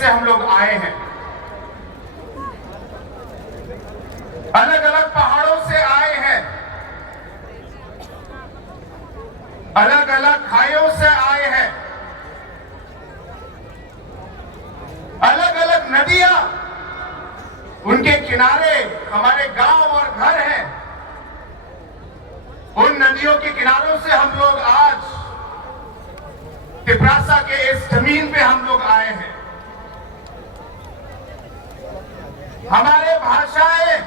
से हम लोग आए हैं, अलग अलग पहाड़ों से आए हैं, अलग अलग खाइयों से आए हैं, अलग अलग नदियां, उनके किनारे हमारे गांव और घर हैं। उन नदियों के किनारों से हम लोग आज तिपरासा के इस जमीन पे हम लोग आए हैं। हमारे भाषाएं,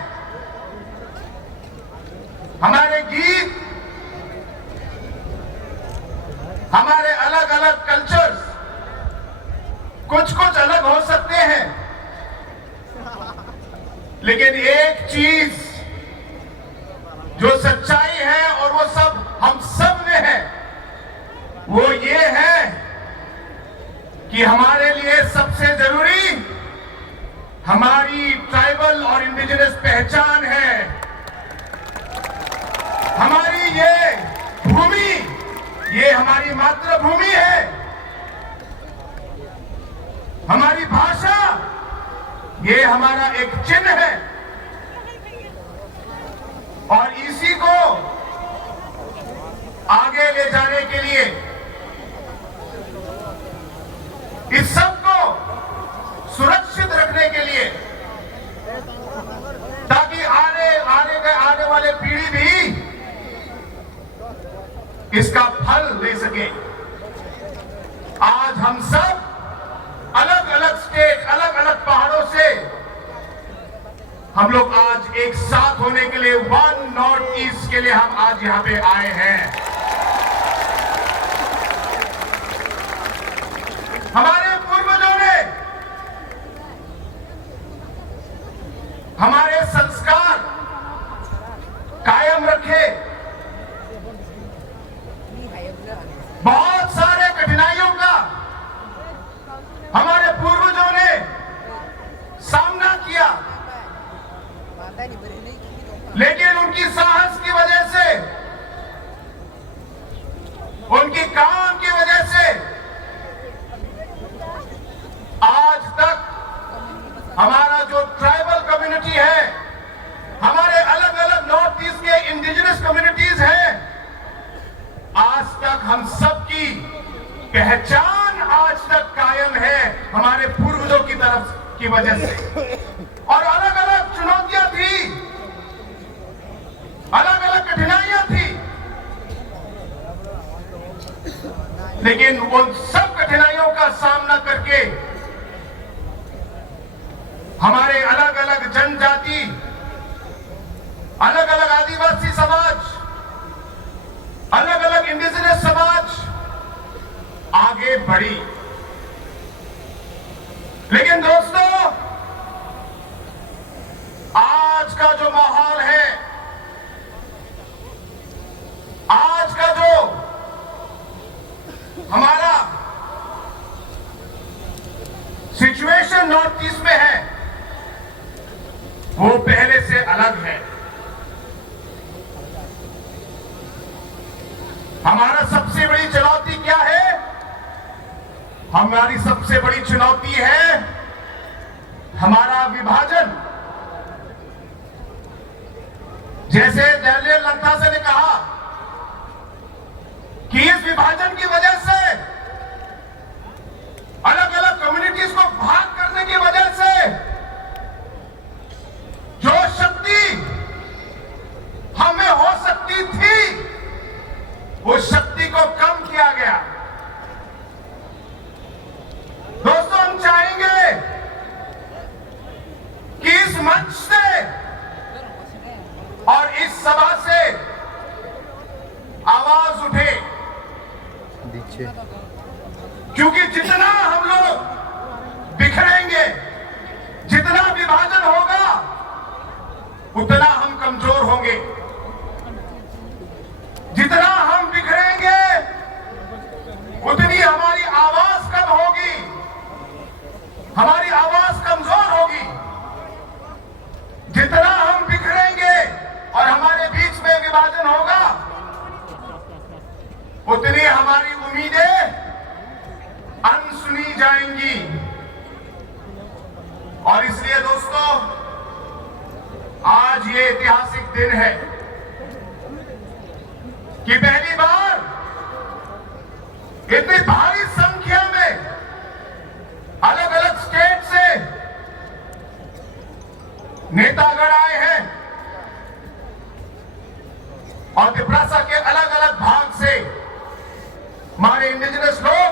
हमारे गीत, हमारे अलग अलग कल्चर्स कुछ कुछ अलग हो सकते हैं, लेकिन एक चीज जो सच्चाई है और वो सब हम सब में है, वो ये है कि हमारे लिए सबसे जरूरी हमारी ट्राइबल और इंडिजिनस पहचान है। हमारी ये भूमि, ये हमारी मातृभूमि है। हमारी भाषा, ये हमारा एक चिन्ह है। और इसी को आगे ले जाने के लिए, इस सब को सुरक्षित रखने के लिए, ताकि आने वाले पीढ़ी भी इसका फल ले सके। आज हम सब अलग अलग स्टेट, अलग अलग पहाड़ों से हम लोग आज एक साथ होने के लिए, वन नॉर्थ ईस्ट के लिए हम आज यहां पे आए हैं। हमारे पूर्वजों ने हमारे संस्कार कायम रखे। बहुत सारे कठिनाइयों का हमारे पूर्वजों ने सामना किया, लेकिन उनकी साहस की वजह से, उनकी काम की वजह से आज तक हमारा जो ट्राइबल कम्युनिटी है, हमारे अलग अलग नॉर्थ ईस्ट के इंडिजिनस कम्युनिटीज हैं, आज तक हम सबकी पहचान आज तक कायम है हमारे पूर्वजों की तरफ की वजह से। और अलग अलग चुनौतियां थी, अलग अलग कठिनाइयां थी, लेकिन उन सब कठिनाइयों का सामना करके हमारे अलग अलग जनजाति, अलग अलग आदिवासी समाज, अलग अलग इंडिजिनस समाज आगे बढ़ी। लेकिन दोस्तों, आज का जो माहौल है, आज का जो हमारा सिचुएशन नॉर्थ ईस्ट में है, वो पहले से अलग है। हमारा सबसे बड़ी चुनौती क्या है? हमारी सबसे बड़ी चुनौती है हमारा विभाजन। जैसे जनरल लंथासे ने कहा कि इस विभाजन की वजह से, अलग अलग कम्युनिटीज को भाग करने की वजह से, जो शक्ति हमें हो सकती थी, उस शक्ति को कम किया गया। दोस्तों, हम चाहेंगे कि इस मंच से और इस सभा से आवाज उठे, क्योंकि जितना हम लोग बिखरेंगे, जितना विभाजन होगा, उतना हम कमजोर होंगे। जितना हम बिखरेंगे, उतनी हमारी आवाज कम होगी, हमारी आवाज कमजोर होगी। जितना हम बिखरेंगे और हमारे बीच में विभाजन होगा, उतनी हमारी उम्मीदें अनसुनी जाएंगी। और इसलिए दोस्तों आज ये ऐतिहासिक दिन है कि पहली बार इतनी भारी संख्या में अलग अलग स्टेट से नेतागण आए हैं और त्रिपुरा के अलग अलग भाग से हमारे इंडिजिनस लोग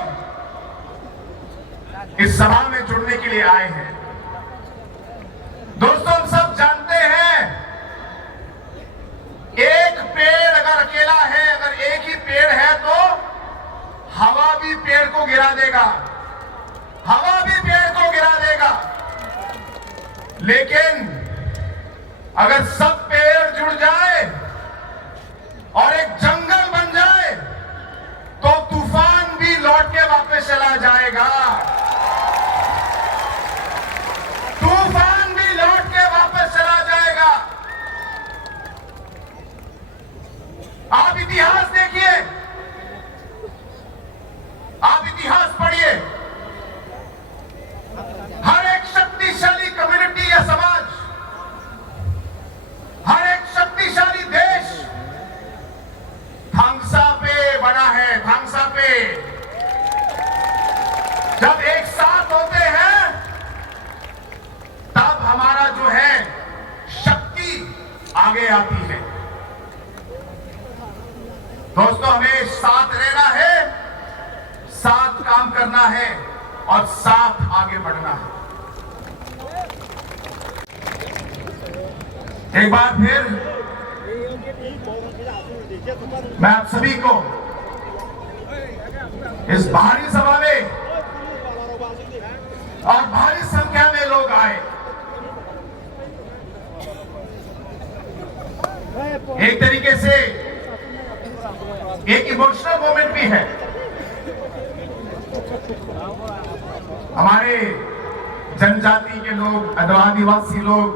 इस सभा में जुड़ने के लिए आए हैं। दोस्तों हम सब जानते हैं एक पेड़ अगर अकेला है, अगर एक ही पेड़ है तो हवा भी पेड़ को गिरा देगा, हवा भी पेड़ को गिरा देगा। लेकिन अगर सब पेड़ जुड़ जाए और एक जंगल बन जाए तो तूफान भी लौट के वापस चला जाएगा, तूफान भी लौट के वापस चला जाएगा। आप इतिहास देखिए, आप इतिहास पढ़िए, हर एक शक्तिशाली कम्युनिटी या समाज, हर एक शक्तिशाली देश थांगसा पे बना है, थांगसा पे। जब एक साथ होते हैं तब हमारा जो है शक्ति आगे आती है। दोस्तों हमें साथ रहना है, साथ काम करना है और साथ आगे बढ़ना है। एक बार फिर मैं आप सभी को इस भारी सभा में और भारी संख्या में लोग आए, एक तरीके से एक इमोशनल मोमेंट भी है। हमारे जनजाति के लोग, आदिवासी लोग,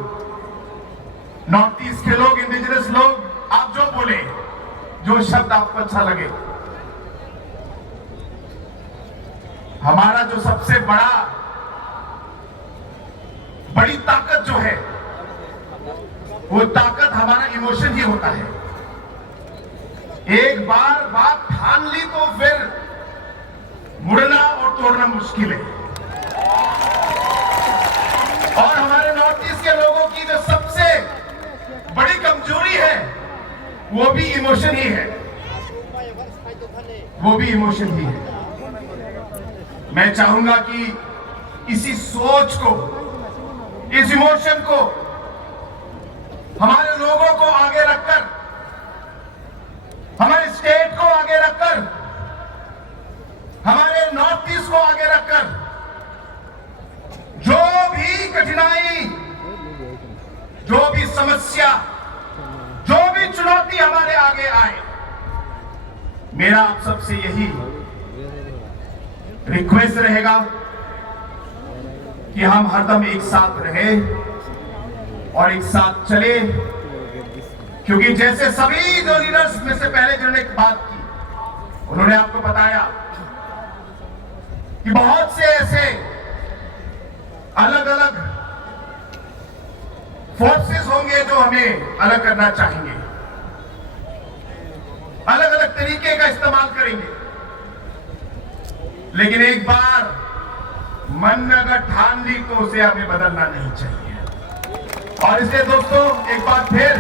नॉर्थ ईस्ट के लोग, इंडिजिनस लोग, आप जो बोले, जो शब्द आपको अच्छा लगे, हमारा जो सबसे बड़ी ताकत जो है वो ताकत हमारा इमोशन ही होता है। एक बार बात ठान ली तो फिर मुड़ना और तोड़ना मुश्किल है। और हमारे नॉर्थ ईस्ट के लोगों की जो सबसे बड़ी कमजोरी है वो भी इमोशन ही है, वो भी इमोशन ही है। मैं चाहूंगा कि इसी सोच को, इस इमोशन को हमारे लोगों को आगे रखकर, हमारे स्टेट को आगे रखकर, हमारे नॉर्थ ईस्ट को आगे रखकर जो भी कठिनाई, जो भी समस्या, जो भी चुनौती हमारे आगे आए, मेरा आप सबसे यही रिक्वेस्ट रहेगा कि हम हरदम एक साथ रहे और एक साथ चले। क्योंकि जैसे सभी जो लीडर्स में से पहले जिन्होंने एक बात की, उन्होंने आपको बताया कि बहुत से ऐसे अलग अलग फोर्सेस होंगे जो हमें अलग करना चाहेंगे, अलग अलग तरीके का इस्तेमाल करेंगे। लेकिन एक बार मन में अगर ठान ली तो उसे हमें बदलना नहीं चाहिए। और इसलिए दोस्तों एक बार फिर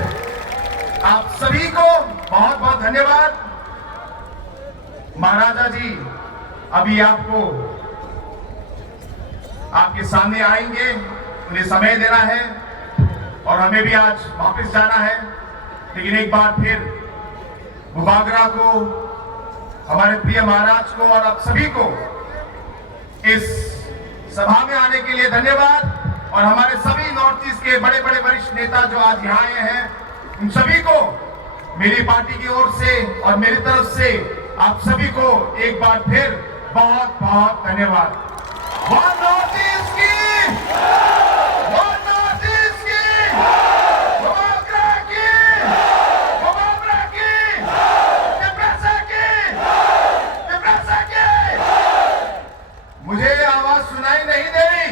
आप सभी को बहुत बहुत धन्यवाद। महाराजा जी अभी आपको आपके सामने आएंगे, उन्हें समय देना है और हमें भी आज वापस जाना है। लेकिन एक बार फिर मुबागरा को, हमारे प्रिय महाराज को और आप सभी को इस सभा में आने के लिए धन्यवाद। और हमारे सभी नॉर्थ ईस्ट के बड़े बड़े वरिष्ठ नेता जो आज यहाँ आए हैं, उन सभी को मेरी पार्टी की ओर से और मेरी तरफ से आप सभी को एक बार फिर बहुत बहुत धन्यवाद। वन नॉर्थ ईस्ट की, वन नॉर्थ ईस्ट की, मुबागरा की, मुबागरा की, त्रिपुरा की, त्रिपुरा की। मुझे आवाज सुनाई नहीं दे रही,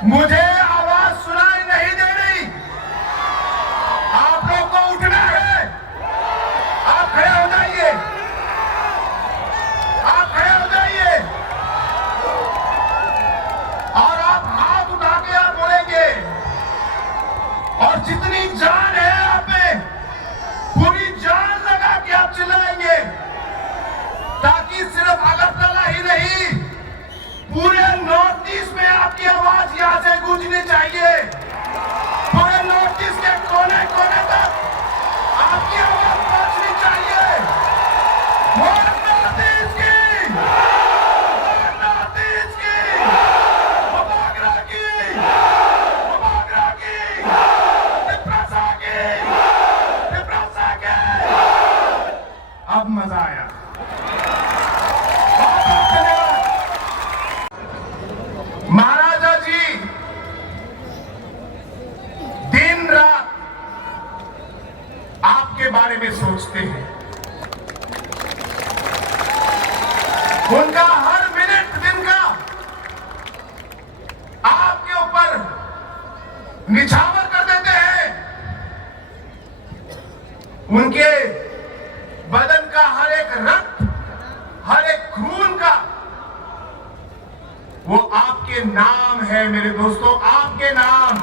मुझे आवाज सुनाई नहीं दे रही। आप लोग को उठना है। आप खड़े हो जाइए। आप खड़े हो जाइए और आप हाथ उठा के आप बोलेंगे और जितनी जान है आप में पूरी जान लगा के आप चिल्लाएंगे, ताकि सिर्फ अगरतला ही नहीं पूरे नॉर्थ ईस्ट में आपकी आवाज यहां से गूंजनी चाहिए। पूरे नॉर्थ ईस्ट के कोने कोने तक आपकी आवाज पहुंचनी चाहिए। मोर नॉर्थ ईस्ट की, मोर नॉर्थ ईस्ट की, मोबागरा की, मोबागरा की, तिपरासा की, तिपरासा के। अब मजा आया। महाराजा जी दिन रात आपके बारे में सोचते हैं। उनका हर मिनट दिन का आपके ऊपर निछावर कर देते हैं। उनके बदन का हर एक रक्त, हर एक खून का वो आपके नाम है मेरे दोस्तों, आपके नाम।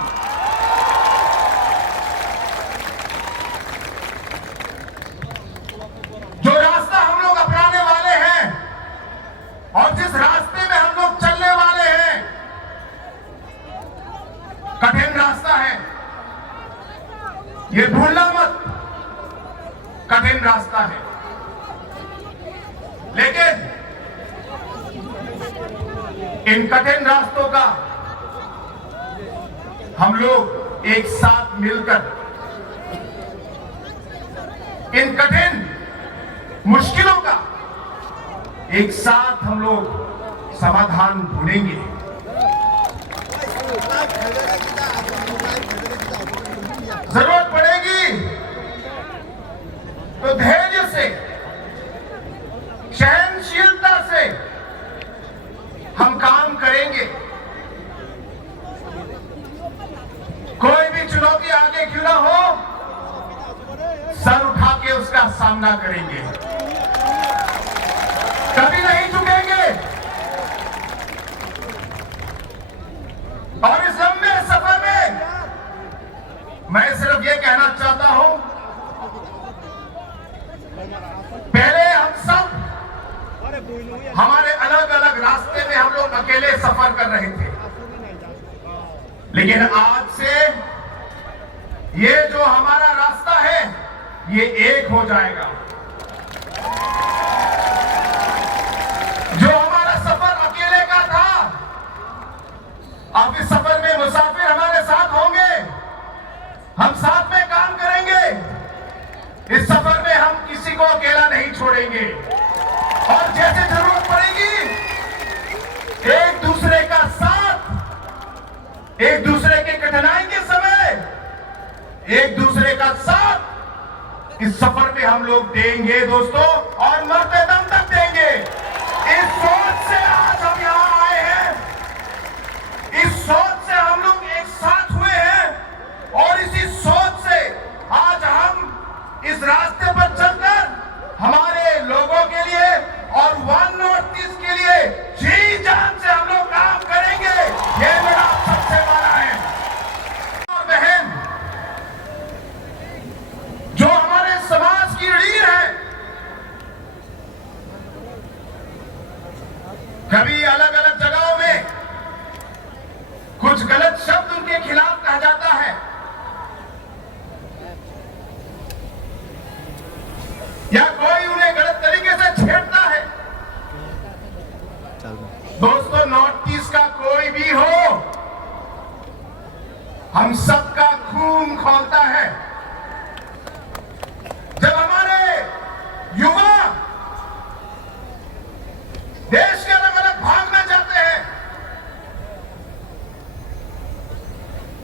जो रास्ता हम लोग अपनाने वाले हैं और जिस रास्ते में हम लोग चलने वाले हैं, कठिन रास्ता है, ये भूलना मत। कठिन रास्ता है, लेकिन इन कठिन रास्तों का हम लोग एक साथ मिलकर इन कठिन मुश्किलों का एक साथ हम लोग समाधान ढूंढेंगे। जरूरत पड़ेगी तो धैर्य से, सहनशीलता से हम काम करेंगे। कोई भी चुनौती आगे क्यों ना हो, सर उठा के उसका सामना करेंगे, कभी नहीं झुकेंगे। और इस लंबे सफर में मैं सिर्फ ये कहना चाहता हूं, पहले हम सब हमारे अलग अलग रास्ते में हम लोग अकेले सफर कर रहे थे, लेकिन आज से ये जो हमारा रास्ता है ये एक हो जाएगा। जो हमारा सफर अकेले का था, अब इस सफर में मुसाफिर हमारे साथ होंगे, हम साथ में काम करेंगे। इस सफर में हम किसी को अकेला नहीं छोड़ेंगे और जैसे जरूरत पड़ेगी एक दूसरे का साथ, एक दूसरे के कठिनाई के समय एक दूसरे का साथ इस सफर में हम लोग देंगे दोस्तों, और मरते दम तक देंगे। इस सोच से आज हम यहां आए हैं, इस सोच से हम लोग एक साथ हुए हैं और इसी सोच से आज हम इस रास्ते पर चलकर हमारे लोगों के लिए और वन नॉर्थ ईस्ट के लिए जी जान से हम लोग काम करेंगे। ये मेरा आप सबसे वादा है। और बहन जो हमारे समाज की रीढ़ है, कभी अलग अलग जगहों में कुछ गलत शब्द उनके खिलाफ कहा जाता है, या कोई उन्हें गलत तरीके से छेड़ता है। दोस्तों, नॉर्थ ईस्ट का कोई भी हो, हम सबका खून खौलता है। जब हमारे युवा देश के अलग अलग भाग में जाते हैं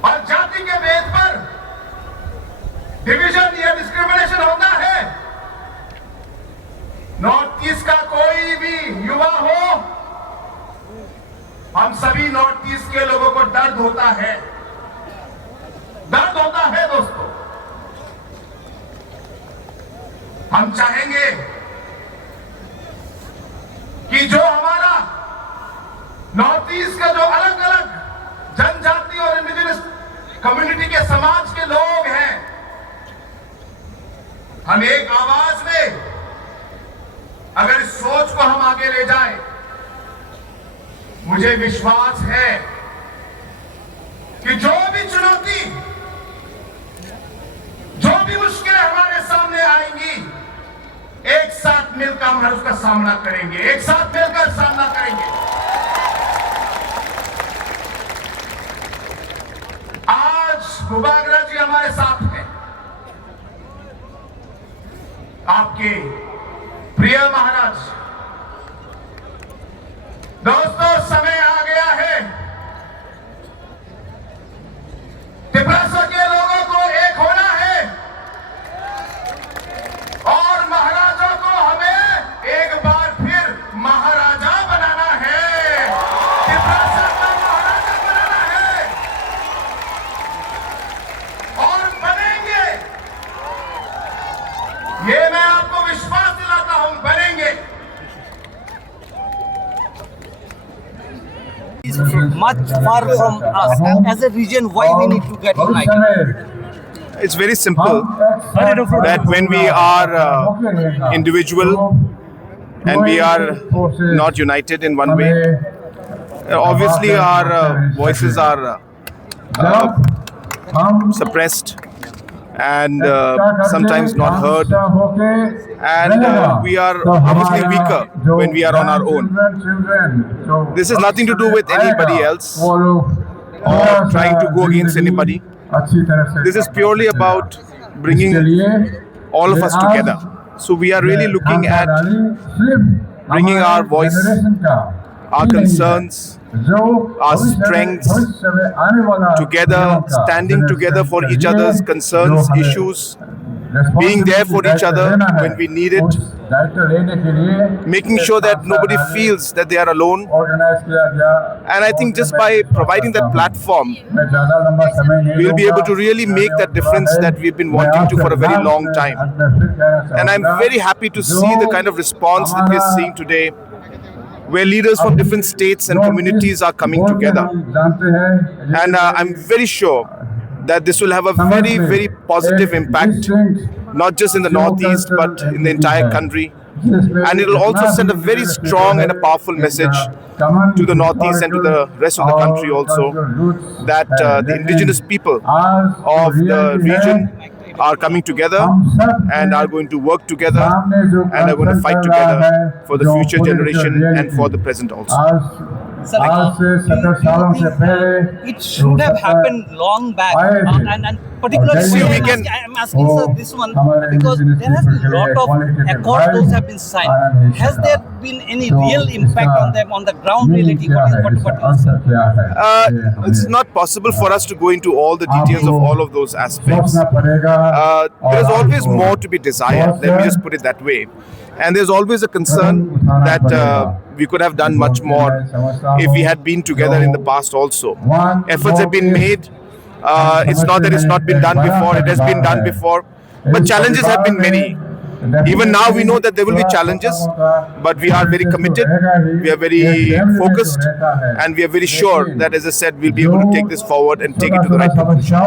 और जाति के भेद पर डिवीजन या डिस्क्रिमिनेशन होता है, नॉर्थ ईस्ट का कोई भी युवा हो हम सभी नॉर्थ ईस्ट के लोगों को दर्द होता है दोस्तों। हम चाहेंगे कि जो हमारा नॉर्थ ईस्ट का जो अलग अलग जनजाति और इंडिजिनस कम्युनिटी के समाज के लोग हैं, हम एक आवाज में अगर इस सोच को हम आगे ले जाएं, मुझे विश्वास है कि जो भी चुनौती, जो भी मुश्किलें हमारे सामने आएंगी, एक साथ मिलकर हम उसका सामना करेंगे, एक साथ मिलकर सामना करेंगे। आज मुबागरा जी हमारे साथ हैं, आपके प्रिय महाराज। दोस्तों, समय आ गया है तिपरासा के लोगों को एक होना है और महाराजा को हमें एक बार फिर महाराजा बनाना है, तिपरासा का महाराजा बनाना है और बनेंगे। ये मैं आपको विश्वास दिलाता हूं, बनेंगे। Is much far from us. As a region, why we need to get united? It's very simple that when we are individual and we are not united in one way, obviously our voices are suppressed and sometimes not heard, and we are obviously weaker when we are on our own. This has nothing to do with anybody else or trying to go against anybody. This is purely about bringing all of us together. So we are really looking at bringing our voice, our concerns, our strengths together, standing together for each other's concerns, issues, being there for each other when we need it, making sure that nobody feels that they are alone. And I think just by providing that platform, we'll be able to really make that difference that we've been wanting to for a very long time. And I'm very happy to see the kind of response that we're seeing today, where leaders from different states and communities are coming together. And I'm very sure that this will have a very, very positive impact, not just in the Northeast, but in the entire country. And it will also send a very strong and a powerful message to the Northeast and to the rest of the country also, that the indigenous people of the region are coming together and are going to work together and are going to fight together for the future generation and for the present also. Sir, it should have happened long back, and particularly See, we can- I'm asking sir this one because there has been a lot of accords those have been signed. Has there been any real impact on them on the ground reality? What you say? It's not possible for us to go into all the details of all of those aspects. There's always more to be desired, let me just put it that way. And there's always a concern that we could have done much more if we had been together in the past also. Efforts have been made. It's not that it's not been done before, it has been done before. But challenges have been many. Even now we know that there will be challenges, but we are very committed, we are very focused, and we are very sure that, as I said, we'll be able to take this forward and take it to the right direction.